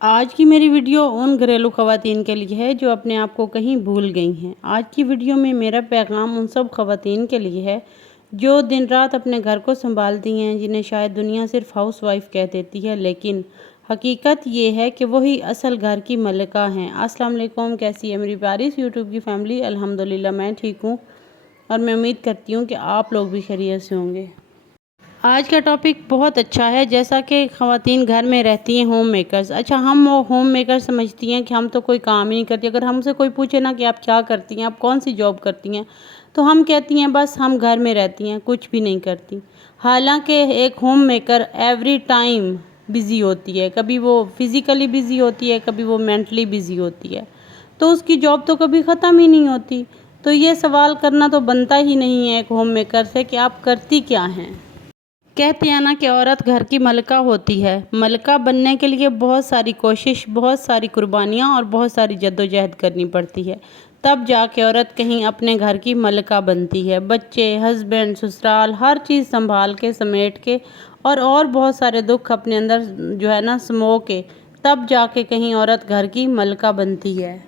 آج کی میری ویڈیو ان گھریلو خواتین کے لیے ہے جو اپنے آپ کو کہیں بھول گئی ہیں۔ آج کی ویڈیو میں میرا پیغام ان سب خواتین کے لیے ہے جو دن رات اپنے گھر کو سنبھالتی ہیں، جنہیں شاید دنیا صرف ہاؤس وائف کہہ دیتی ہے، لیکن حقیقت یہ ہے کہ وہی اصل گھر کی ملکہ ہیں۔ السلام علیکم، کیسی ہے میری پیاری سی یوٹیوب کی فیملی؟ الحمدللہ میں ٹھیک ہوں اور میں امید کرتی ہوں کہ آپ لوگ بھی خیریت سے ہوں گے۔ آج کا ٹاپک بہت اچھا ہے، جیسا کہ خواتین گھر میں رہتی ہیں ہوم میکرز۔ اچھا، ہم ہوم میکر سمجھتی ہیں کہ ہم تو کوئی کام ہی نہیں کرتی۔ اگر ہم سے کوئی پوچھے نا کہ آپ کیا کرتی ہیں، آپ کون سی جاب کرتی ہیں، تو ہم کہتی ہیں بس ہم گھر میں رہتی ہیں، کچھ بھی نہیں کرتی۔ حالانکہ ایک home maker every time busy ہوتی ہے، کبھی وہ فزیکلی بزی ہوتی ہے، کبھی وہ مینٹلی بزی ہوتی ہے، تو اس کی جاب تو کبھی ختم ہی نہیں ہوتی۔ تو یہ سوال کرنا تو بنتا ہی نہیں ہے ایک ہوم میکر سے کہ آپ کرتی کیا ہیں۔ کہتے ہیں نا کہ عورت گھر کی ملکہ ہوتی ہے۔ ملکہ بننے کے لیے بہت ساری کوشش، بہت ساری قربانیاں اور بہت ساری جدوجہد کرنی پڑتی ہے، تب جا کے عورت کہیں اپنے گھر کی ملکہ بنتی ہے۔ بچے، ہسبینڈ، سسرال، ہر چیز سنبھال کے، سمیٹ کے اور بہت سارے دکھ اپنے اندر سمو کے، تب جا کے کہیں عورت گھر کی ملکہ بنتی ہے۔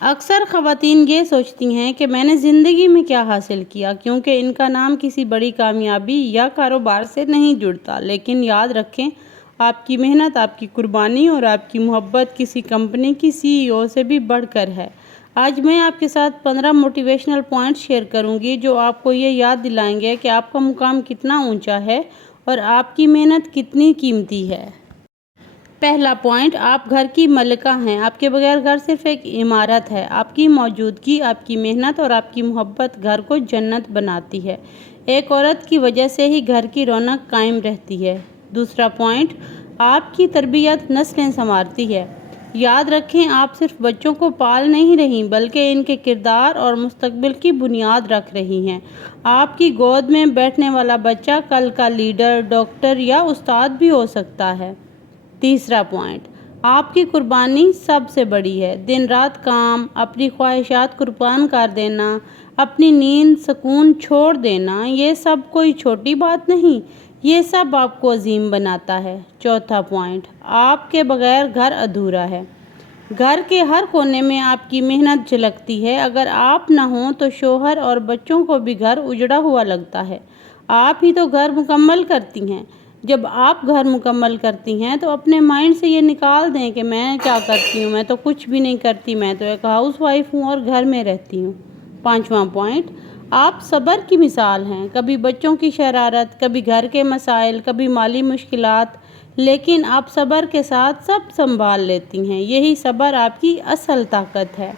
اکثر خواتین یہ سوچتی ہیں کہ میں نے زندگی میں کیا حاصل کیا، کیونکہ ان کا نام کسی بڑی کامیابی یا کاروبار سے نہیں جڑتا۔ لیکن یاد رکھیں، آپ کی محنت، آپ کی قربانی اور آپ کی محبت کسی کمپنی کی CEO سے بھی بڑھ کر ہے۔ آج میں آپ کے ساتھ 15 موٹیویشنل پوائنٹس شیئر کروں گی جو آپ کو یہ یاد دلائیں گے کہ آپ کا مقام کتنا اونچا ہے اور آپ کی محنت کتنی قیمتی ہے۔ پہلا پوائنٹ، آپ گھر کی ملکہ ہیں۔ آپ کے بغیر گھر صرف ایک عمارت ہے۔ آپ کی موجودگی، آپ کی محنت اور آپ کی محبت گھر کو جنت بناتی ہے۔ ایک عورت کی وجہ سے ہی گھر کی رونق قائم رہتی ہے۔ دوسرا پوائنٹ، آپ کی تربیت نسلیں سنوارتی ہے۔ یاد رکھیں، آپ صرف بچوں کو پال نہیں رہی بلکہ ان کے کردار اور مستقبل کی بنیاد رکھ رہی ہیں۔ آپ کی گود میں بیٹھنے والا بچہ کل کا لیڈر، ڈاکٹر یا استاد بھی ہو سکتا ہے۔ تیسرا پوائنٹ، آپ کی قربانی سب سے بڑی ہے۔ دن رات کام، اپنی خواہشات قربان کر دینا، اپنی نیند، سکون چھوڑ دینا، یہ سب کوئی چھوٹی بات نہیں، یہ سب آپ کو عظیم بناتا ہے۔ چوتھا پوائنٹ، آپ کے بغیر گھر ادھورا ہے۔ گھر کے ہر کونے میں آپ کی محنت جھلکتی ہے۔ اگر آپ نہ ہوں تو شوہر اور بچوں کو بھی گھر اجڑا ہوا لگتا ہے۔ آپ ہی تو گھر مکمل کرتی ہیں۔ جب آپ گھر مکمل کرتی ہیں تو اپنے مائنڈ سے یہ نکال دیں کہ میں کیا کرتی ہوں، میں تو کچھ بھی نہیں کرتی، میں تو ایک ہاؤس وائف ہوں اور گھر میں رہتی ہوں۔ پانچواں پوائنٹ، آپ صبر کی مثال ہیں۔ کبھی بچوں کی شرارت، کبھی گھر کے مسائل، کبھی مالی مشکلات، لیکن آپ صبر کے ساتھ سب سنبھال لیتی ہیں۔ یہی صبر آپ کی اصل طاقت ہے۔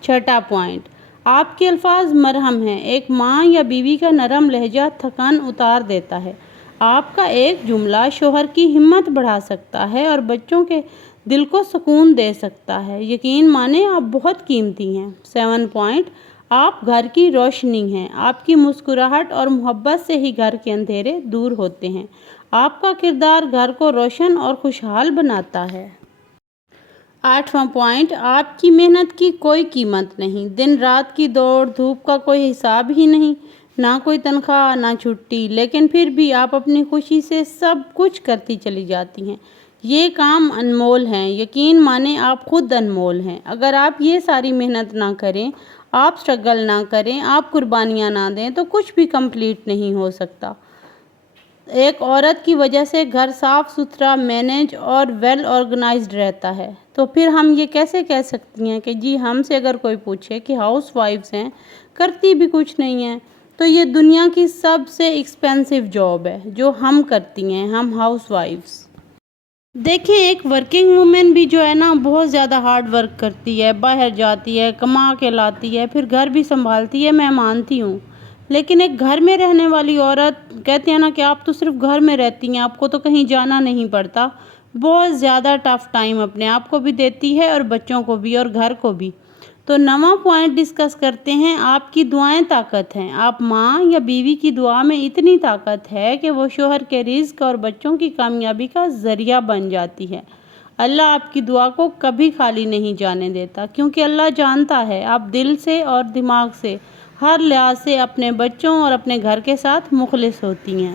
چھٹا پوائنٹ، آپ کے الفاظ مرہم ہیں۔ ایک ماں یا بیوی کا نرم لہجہ تھکن اتار دیتا ہے۔ آپ کا ایک جملہ شوہر کی ہمت بڑھا سکتا ہے اور بچوں کے دل کو سکون دے سکتا ہے۔ یقین مانیں، آپ بہت قیمتی ہیں۔ 7 پوائنٹ، آپ گھر کی روشنی ہیں۔ آپ کی مسکراہٹ اور محبت سے ہی گھر کے اندھیرے دور ہوتے ہیں۔ آپ کا کردار گھر کو روشن اور خوشحال بناتا ہے۔ 8واں پوائنٹ، آپ کی محنت کی کوئی قیمت نہیں۔ دن رات کی دوڑ دھوپ کا کوئی حساب ہی نہیں، نہ کوئی تنخواہ، نہ چھٹی، لیکن پھر بھی آپ اپنی خوشی سے سب کچھ کرتی چلی جاتی ہیں۔ یہ کام انمول ہیں۔ یقین مانیں، آپ خود انمول ہیں۔ اگر آپ یہ ساری محنت نہ کریں، آپ سٹرگل نہ کریں، آپ قربانیاں نہ دیں تو کچھ بھی کمپلیٹ نہیں ہو سکتا۔ ایک عورت کی وجہ سے گھر صاف ستھرا، مینج اور ویل آرگنائزڈ رہتا ہے۔ تو پھر ہم یہ کیسے کہہ سکتی ہیں کہ جی ہم سے اگر کوئی پوچھے کہ ہاؤس وائفز ہیں، کرتی بھی کچھ نہیں ہیں، تو یہ دنیا کی سب سے ایکسپینسو جاب ہے جو ہم کرتی ہیں، ہم ہاؤس وائفز۔ دیکھیں، ایک ورکنگ وومن بھی جو ہے نا بہت زیادہ ہارڈ ورک کرتی ہے، باہر جاتی ہے، کما کے لاتی ہے، پھر گھر بھی سنبھالتی ہے، میں مانتی ہوں۔ لیکن ایک گھر میں رہنے والی عورت، کہتے ہیں نا کہ آپ تو صرف گھر میں رہتی ہیں، آپ کو تو کہیں جانا نہیں پڑتا، بہت زیادہ ٹف ٹائم اپنے آپ کو بھی دیتی ہے اور بچوں کو بھی اور گھر کو بھی۔ تو 9واں پوائنٹ ڈسکس کرتے ہیں، آپ کی دعائیں طاقت ہیں۔ آپ ماں یا بیوی کی دعا میں اتنی طاقت ہے کہ وہ شوہر کے رزق اور بچوں کی کامیابی کا ذریعہ بن جاتی ہے۔ اللہ آپ کی دعا کو کبھی خالی نہیں جانے دیتا، کیونکہ اللہ جانتا ہے آپ دل سے اور دماغ سے، ہر لحاظ سے اپنے بچوں اور اپنے گھر کے ساتھ مخلص ہوتی ہیں۔